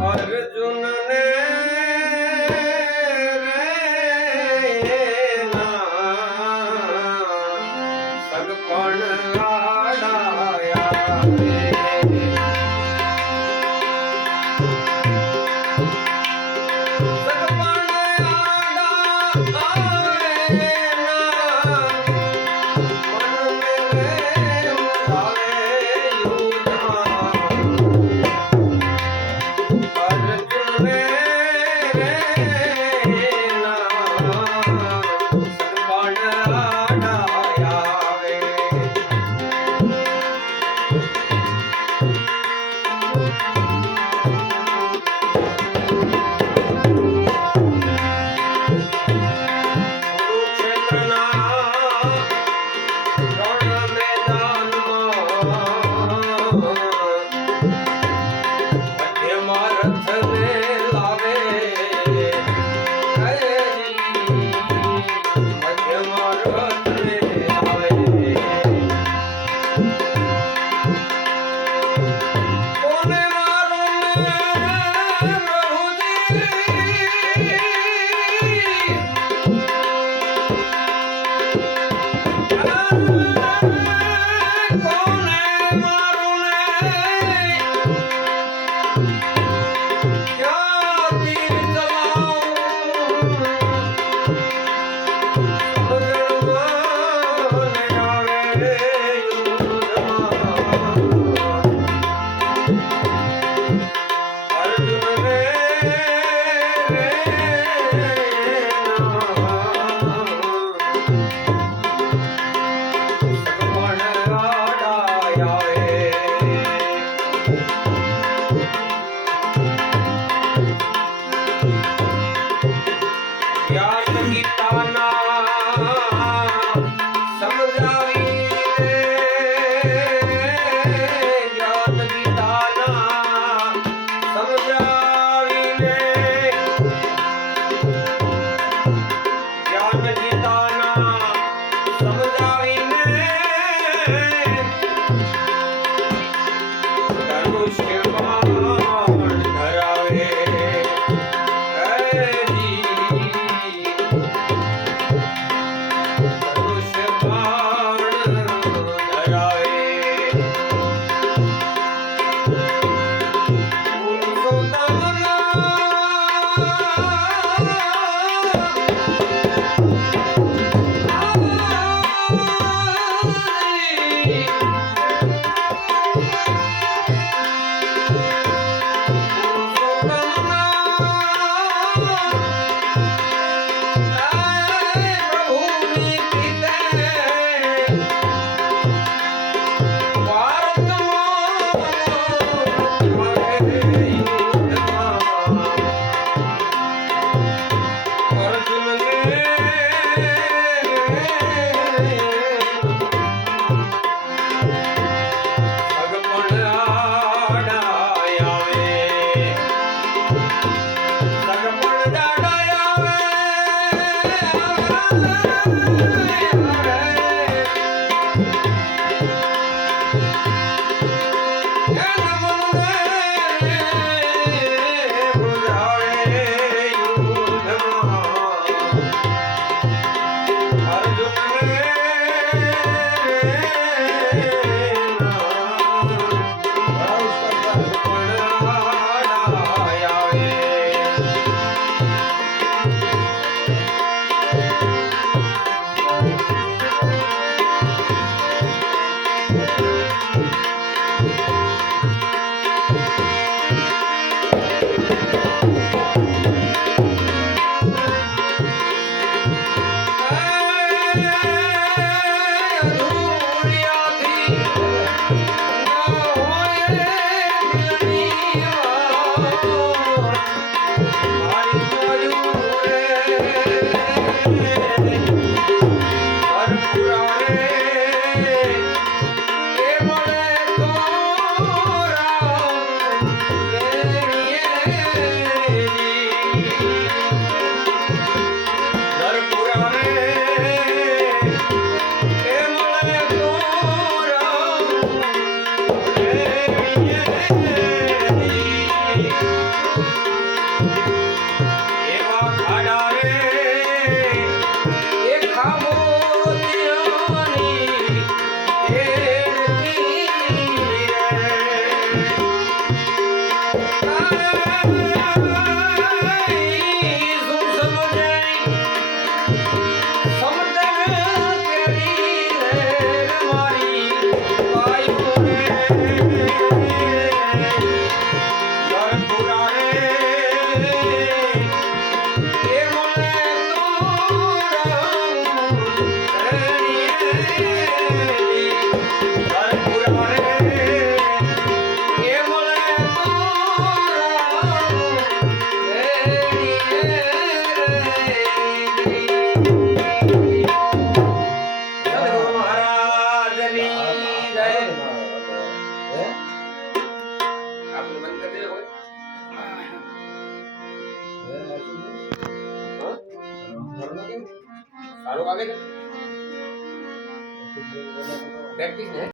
ਅਰਜੁਨ ਨੇ ਰੇਨਾ। ਸਗ ਪਣ ਆੜਾਇਆ। y'all. Música આવે પ્રેક્ટિસ ને?